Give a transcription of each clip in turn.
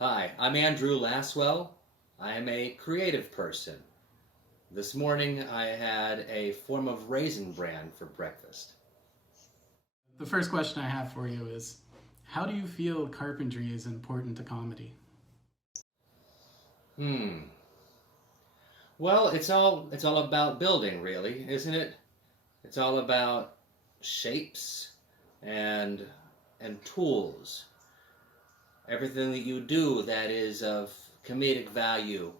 Hi, I'm Andrew Lasswell. I am a creative person. This morning I had a form of raisin bran for breakfast. The first question I have for you is, how do you feel carpentry is important to comedy? Hmm. Well, it's all about building, really, isn't it? It's all about shapes and tools. Everything that you do that is of comedic value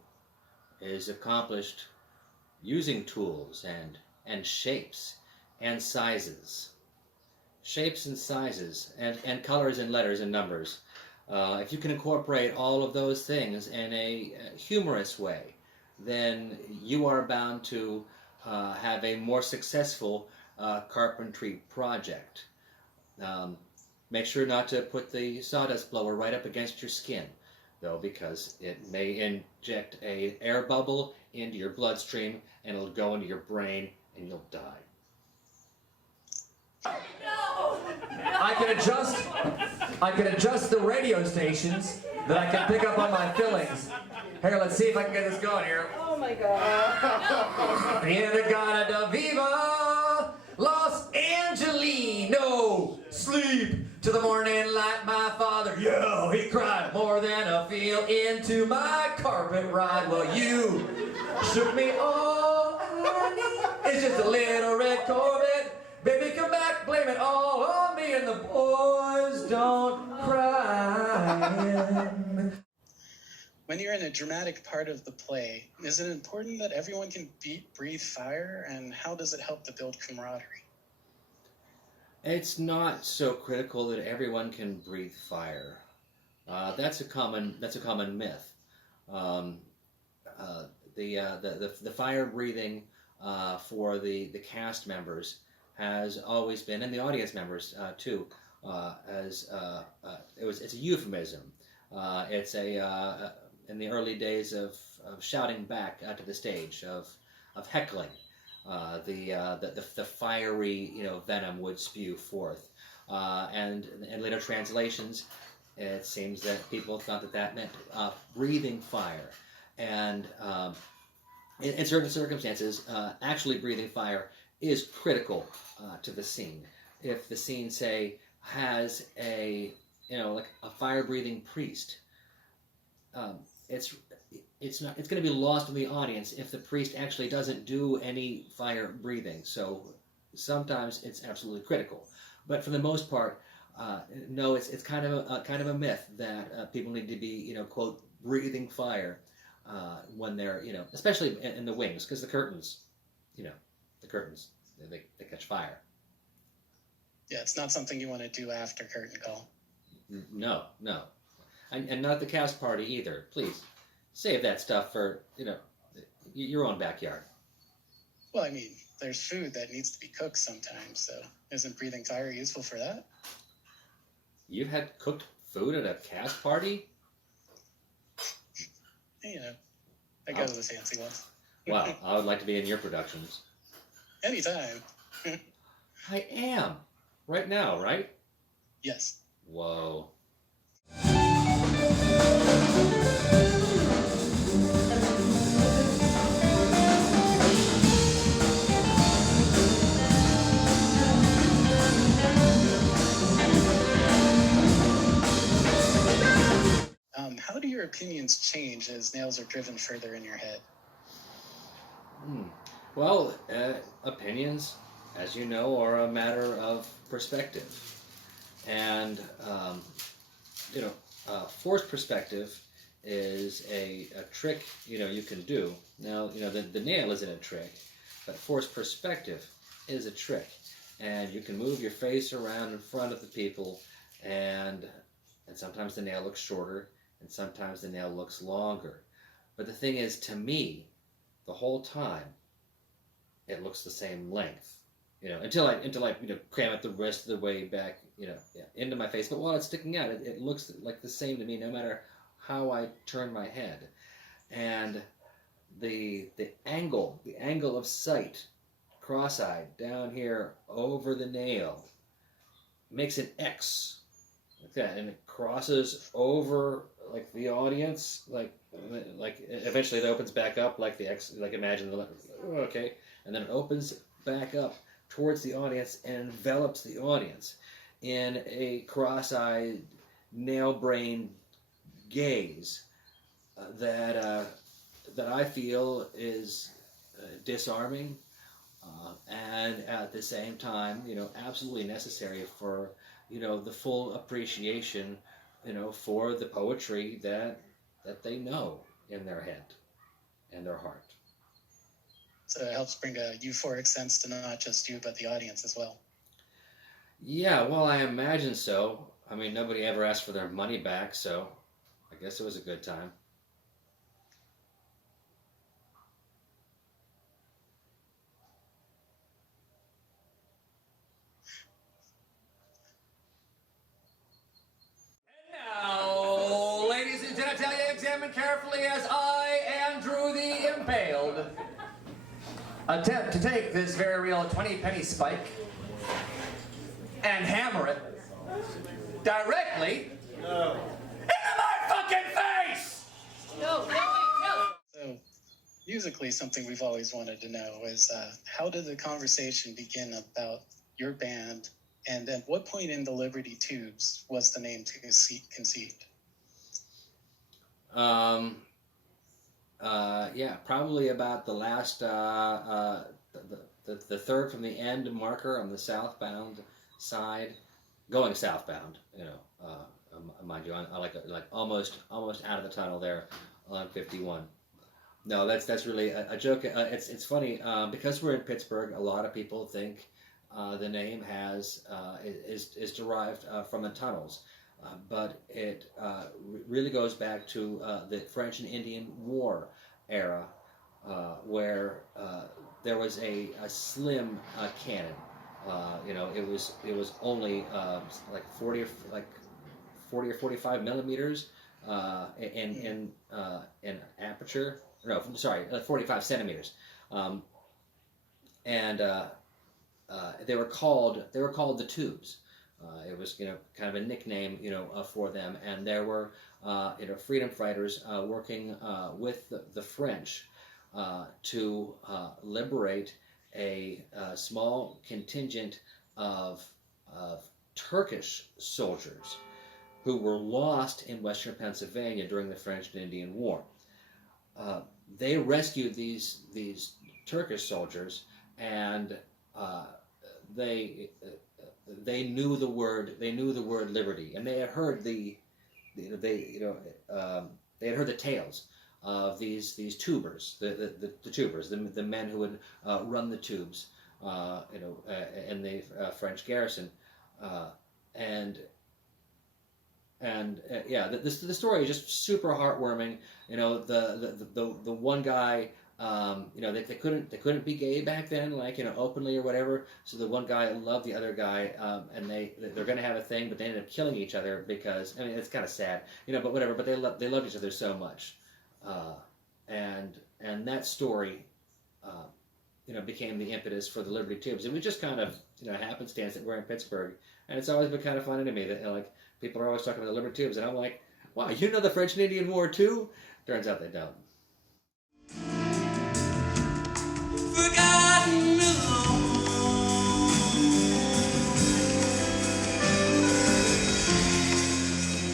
is accomplished using tools and shapes and sizes. Shapes and sizes and colors and letters and numbers. If you can incorporate all of those things in a humorous way, then you are bound to have a more successful carpentry project. Um, Make sure not to put the sawdust blower right up against your skin, though, because it may inject a air bubble into your bloodstream and it'll go into your brain and you'll die. I can adjust I can adjust the radio stations that I can pick up on my fillings. Here, let's see if I can get this going here. Oh my God. Inagana da Viva, Los Angelino, sleep to the morning like my father. Yo, he cried more than a feel into my carpet ride. Well, you shook me all I need. It's just a little red Corvette. Baby, come back, blame it all on me, and the boys don't cry. When you're in a dramatic part of the play, is it important that everyone can breathe fire, and how does it help to build camaraderie? It's not so critical that everyone can breathe fire. That's a common myth. Um, the fire breathing for the cast members has always been, and the audience members too, it's a euphemism. It's in the early days of shouting back to the stage, of heckling. The fiery venom would spew forth, and in later translations, it seems that people thought that meant breathing fire, and in certain circumstances, actually breathing fire is critical to the scene. If the scene, say, has like a fire-breathing priest, it's going to be lost on the audience if the priest actually doesn't do any fire breathing. So sometimes it's absolutely critical, but for the most part, no, it's kind of a myth that people need to be quote breathing fire when they're especially in the wings, because the curtains, the curtains they catch fire. Yeah, it's not something you want to do after curtain call. No, and not the cast party either. Please save that stuff for your own backyard. Well, I mean, there's food that needs to be cooked sometimes, so isn't breathing fire useful for that? You've had cooked food at a cast party? I go to the fancy ones. Wow, I would like to be in your productions. Anytime. I am. Right now, right? Yes. Whoa. How do your opinions change as nails are driven further in your head? Well, opinions, as you know, are a matter of perspective. And, forced perspective is a trick, you can do. Now, the nail isn't a trick, but forced perspective is a trick. And you can move your face around in front of the people, and sometimes the nail looks shorter, and sometimes the nail looks longer. But the thing is, to me, the whole time, it looks the same length. Until I cram it the rest of the way back, into my face. But while it's sticking out, it looks like the same to me, no matter how I turn my head. And the angle of sight, cross-eyed down here over the nail, makes an X like that, and it crosses over like the audience, like eventually it opens back up like like imagine the okay, and then it opens back up towards the audience and envelops the audience in a cross-eyed, nail-brained gaze that I feel is disarming, and at the same time, absolutely necessary for, the full appreciation, for the poetry that they know in their head and their heart. So it helps bring a euphoric sense to not just you, but the audience as well. Yeah, well, I imagine so. I mean, nobody ever asked for their money back, so I guess it was a good time. Now, ladies and genitalia, examine carefully as I, Andrew the Impaled, attempt to take this very real 20-penny spike and hammer it directly into my fucking face! No. So, musically, something we've always wanted to know is how did the conversation begin about your band, and at what point in the Liberty Tubes was the name conceived? Yeah, probably about the last, the third from the end marker on the southbound side, going southbound, mind you, on like almost out of the tunnel there on 51. No, that's really a joke. It's funny because we're in Pittsburgh. A lot of people think the name is derived from the tunnels, but it really goes back to the French and Indian War era, where there was a slim cannon. It was only like 40 or 45 millimeters in aperture. No, sorry, 45 centimeters, and they were called the tubes. It was kind of a nickname for them, and there were freedom fighters working with the French to liberate a small contingent of Turkish soldiers who were lost in western Pennsylvania during the French and Indian War. They rescued these Turkish soldiers, and they knew the word liberty, and they had heard they had heard the tales of these tubers, the tubers, the men who would run the tubes, in the French garrison, yeah, the story is just super heartwarming. The one guy, they couldn't be gay back then, like openly or whatever. So the one guy loved the other guy, and they're gonna have a thing, but they ended up killing each other because it's kind of sad, but whatever. But they loved each other so much, and that story, became the impetus for the Liberty Tubes. It was just kind of happenstance that we're in Pittsburgh, and it's always been kind of funny to me that people are always talking about the Liberty Tubes, and I'm like, wow, the French and Indian War too? Turns out they don't. Forgotten alone,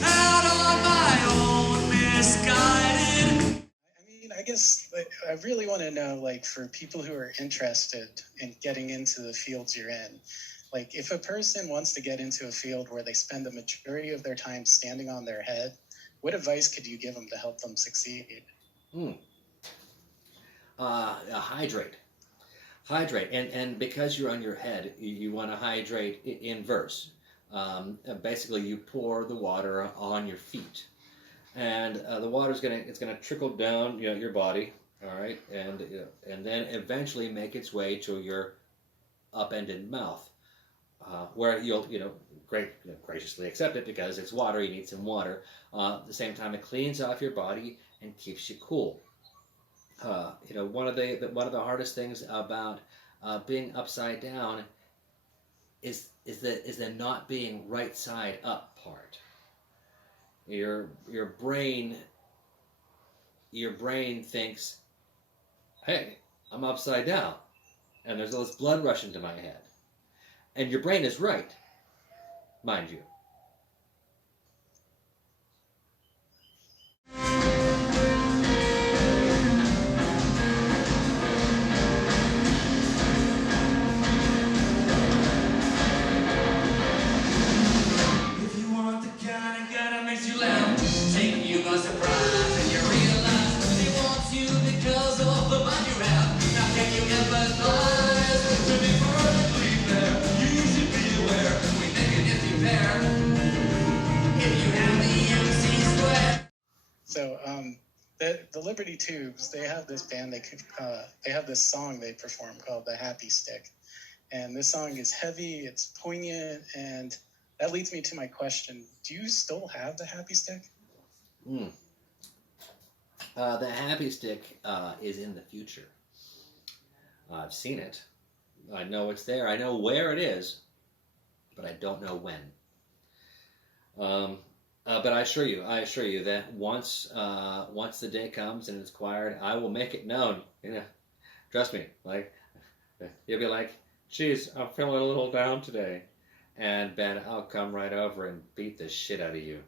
out on my own, misguided. I guess I really want to know, for people who are interested in getting into the fields you're in, if a person wants to get into a field where they spend the majority of their time standing on their head, what advice could you give them to help them succeed? Hydrate, and because you're on your head, you want to hydrate in verse. Basically, you pour the water on your feet, and the water's gonna trickle down your body, all right, and then eventually make its way to your upended mouth, where you'll graciously accept it because it's water. You need some water. At the same time, it cleans off your body and keeps you cool. One of the hardest things about being upside down is the not being right side up part. Your brain thinks, hey, I'm upside down, and there's all this blood rushing to my head, and your brain is right, mind you. If you want the kind of guy that makes you laugh, take you by surprise, and you realize he wants you because of the mind you have. Now can you empathize? To be perfectly fair, you should be aware we make a nifty pair. If you have the MC square. So the Liberty Tubes, they have this band, they have this song they perform called The Happy Stick. And this song is heavy, it's poignant, and that leads me to my question. Do you still have the Happy Stick? The Happy Stick is in the future. I've seen it. I know it's there. I know where it is, but I don't know when. But I assure you that once the day comes and it's acquired, I will make it known. You know, trust me. Like, you'll be like, "Geez, I'm feeling a little down today," and Ben, I'll come right over and beat the shit out of you.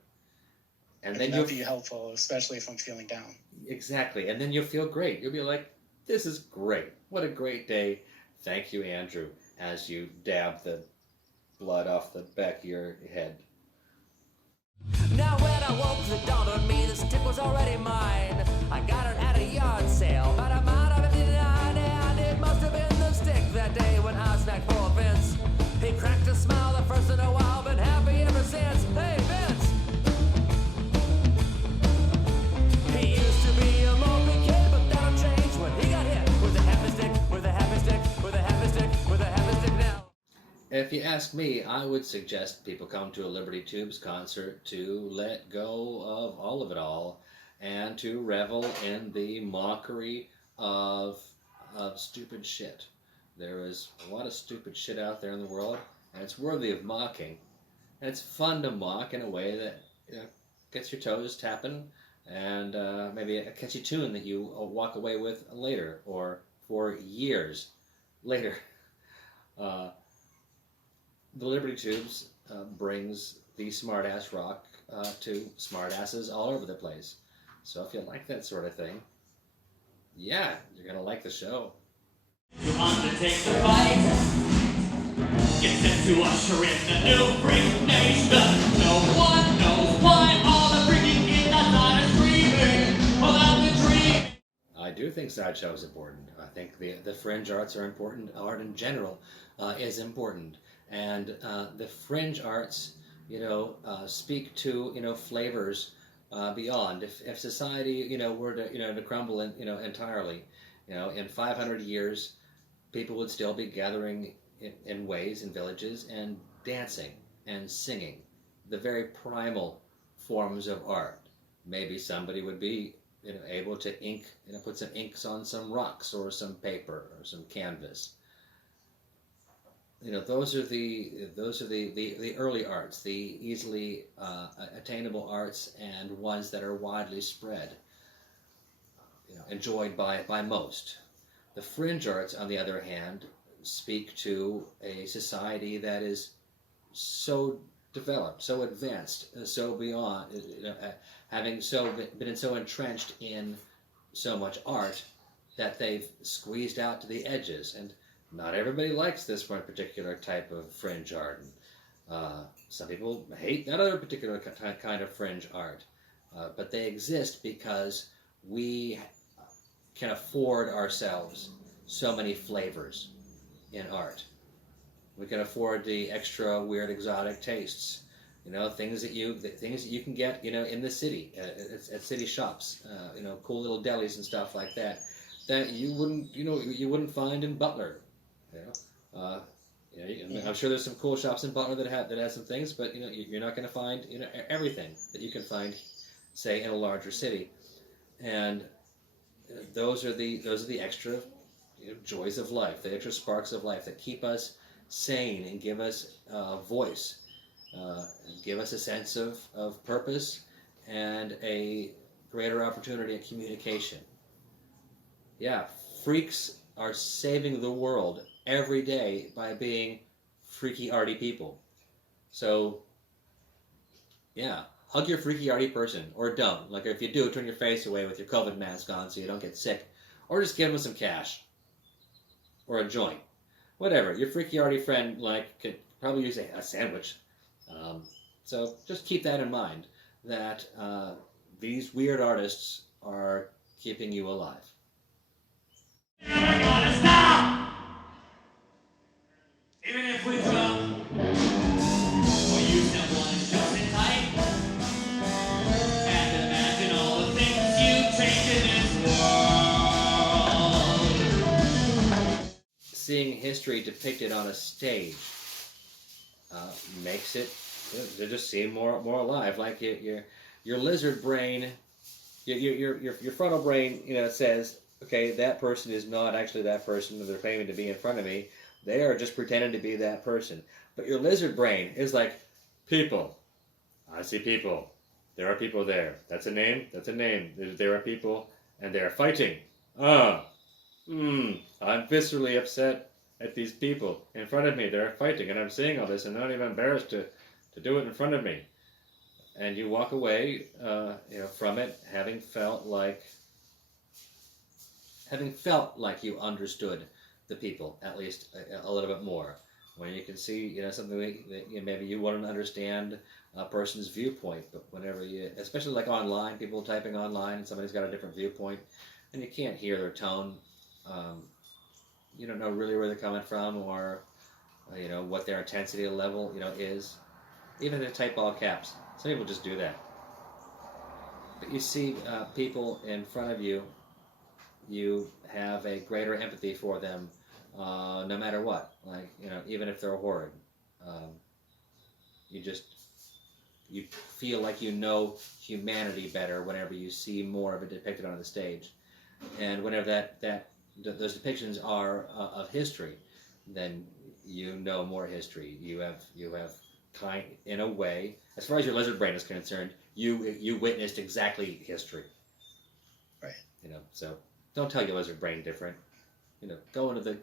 And then That'd be helpful, especially if I'm feeling down. Exactly, and then you'll feel great. You'll be like, "This is great. What a great day. Thank you, Andrew," as you dab the blood off the back of your head. Now when I woke, the dawn on me, the stick was already mine. I got it at a yard sale, but I'm out of 59, and it must have been the stick that day when I snagged poor Vince. He cracked a smile the first in a while, been happy ever since. Hey, Vince! He used to be a mopey kid, but that'll change when he got hit with a happy stick, with a happy stick, with a happy stick, with a happy stick now. If you ask me, I would suggest people come to a Liberty Tubes concert to let go of all of it all and to revel in the mockery of stupid shit. There is a lot of stupid shit out there in the world, and it's worthy of mocking. And it's fun to mock in a way that, you know, gets your toes tapping and maybe a catchy tune that you walk away with later or for years later. The Liberty Tubes brings the smart-ass rock to smart-asses all over the place. So if you like that sort of thing, yeah, you're going to like the show. To undertake the fight, get set to usher in the new freak nation. No one knows why all the freaking kids outside are screaming about the dream. I do think sideshow is important. I think the fringe arts are important. Art in general is important. And the fringe arts, you know, speak to, you know, flavors beyond. If society, you know, were to, you know, to crumble in, you know, entirely, you know, in 500 years, people would still be gathering in ways in villages and dancing and singing, the very primal forms of art. Maybe somebody would be, you know, able to ink, you know, put some inks on some rocks or some paper or some canvas. You know, those are the early arts, the easily attainable arts, and ones that are widely spread, you know, enjoyed by most. The fringe arts, on the other hand, speak to a society that is so developed, so advanced, so beyond, you know, having so been so entrenched in so much art that they've squeezed out to the edges. And not everybody likes this one particular type of fringe art. Some people hate that other particular kind of fringe art. But they exist because we can afford ourselves so many flavors in art. We can afford the extra weird exotic tastes. You know, things that you can get, you know, in the city, at city shops, you know, cool little delis and stuff like that you wouldn't find in Butler. You know, I'm sure there's some cool shops in Butler that have some things, but you know, you're not going to find, you know, everything that you can find, say, in a larger city. And those are the extra, you know, joys of life, the extra sparks of life that keep us sane and give us a voice, give us a sense of purpose and a greater opportunity at communication. Yeah, freaks are saving the world every day by being freaky arty people. So, yeah, hug your freaky arty person, or don't. Like, if you do, turn your face away with your COVID mask on so you don't get sick, or just give them some cash, or a joint, whatever. Your freaky arty friend, like, could probably use a sandwich. So just keep that in mind, that these weird artists are keeping you alive. Never gonna stop! Even if we drop or use someone just in tight. And imagine all the things you change in this world. Seeing history depicted on a stage makes it just seem more alive. Like your lizard brain, your frontal brain, says, okay, that person is not actually that person that they're claiming to be in front of me. They are just pretending to be that person. But your lizard brain is like, people. I see people. There are people there. That's a name. That's a name. There are people, and they are fighting. I'm viscerally upset at these people in front of me. They're fighting, and I'm seeing all this, and I'm not even embarrassed to do it in front of me. And you walk away, from it, having felt like you understood the people at least a little bit more. When you can see, something that maybe you wouldn't understand a person's viewpoint, but whenever especially like online, people typing online, and somebody's got a different viewpoint, and you can't hear their tone. You don't know really where they're coming from, or what their intensity level is. Even if they type all caps, some people just do that. But you see people in front of you, you have a greater empathy for them, no matter what. Like, even if they're horrid, you feel like you know humanity better whenever you see more of it depicted on the stage, and whenever those depictions are of history, then you know more history. You have in a way, as far as your lizard brain is concerned, you witnessed exactly history. Right. So don't tell your lizard brain different. Go into the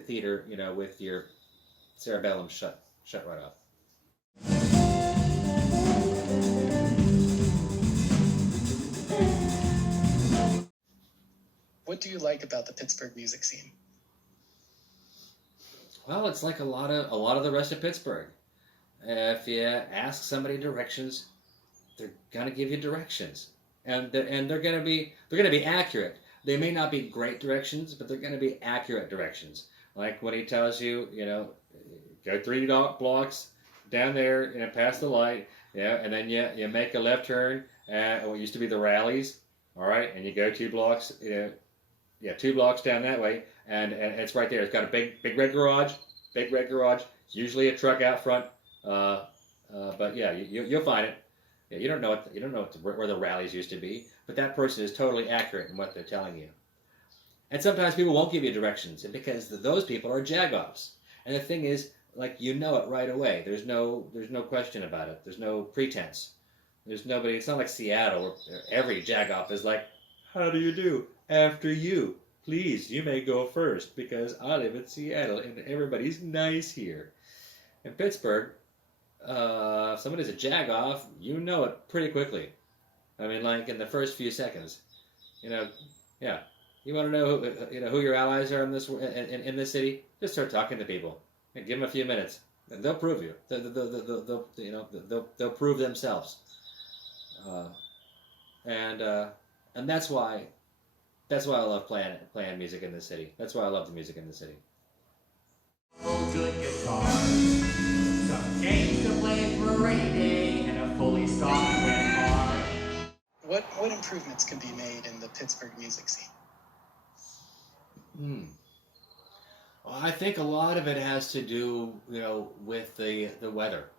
theater, with your cerebellum shut right up. What do you like about the Pittsburgh music scene? Well, it's like a lot of the rest of Pittsburgh. If you ask somebody directions, they're gonna give you directions, and they're gonna be accurate. They may not be great directions, but they're gonna be accurate directions. Like when he tells you, go 3 blocks down there, past the light, and then you make a left turn at what used to be the Rallies, all right, and you go 2 blocks, 2 blocks down that way, and it's right there. It's got a big red garage, usually a truck out front. But yeah, you'll find it. Yeah, you don't know where the Rallies used to be, but that person is totally accurate in what they're telling you. And sometimes people won't give you directions, and because those people are jagoffs. And the thing is, like, it right away. There's no question about it. There's no pretense. There's nobody. It's not like Seattle where every jagoff is like, "How do you do? After you, please. You may go first because I live in Seattle and everybody's nice here." In Pittsburgh, if somebody's a jagoff, you know it pretty quickly. I mean, like in the first few seconds, yeah. You want to know who your allies are in this city? Just start talking to people and give them a few minutes, and they'll prove you. They'll prove themselves. And that's why I love playing music in the city. That's why I love the music in the city. Good guitars, some games to play for a rainy day, and a fully stocked red car. What improvements can be made in the Pittsburgh music scene? Well, I think a lot of it has to do, with the weather.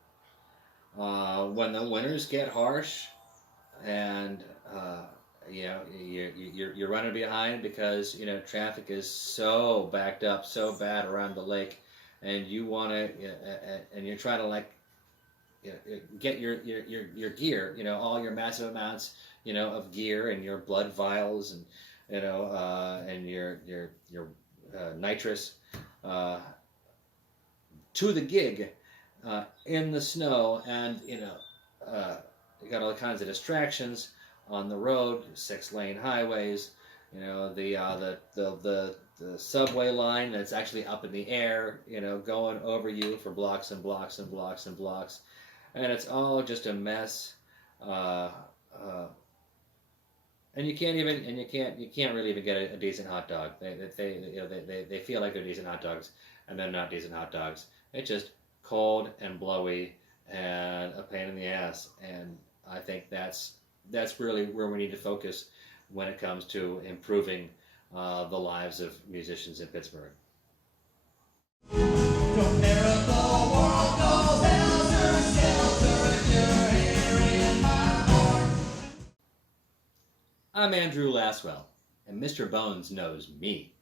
When the winters get harsh, and you're running behind because traffic is so backed up, so bad around the lake, and you want to, and you're trying to like, get your gear, all your massive amounts, of gear and your blood vials and and your nitrous to the gig in the snow, and you got all kinds of distractions on the road, 6-lane highways, the subway line that's actually up in the air, going over you for blocks and blocks and blocks and blocks, and it's all just a mess. And you can't really even get a decent hot dog. They feel like they're decent hot dogs, and they're not decent hot dogs. It's just cold and blowy and a pain in the ass. And I think that's really where we need to focus when it comes to improving the lives of musicians in Pittsburgh. I'm Andrew Lasswell, and Mr. Bones knows me.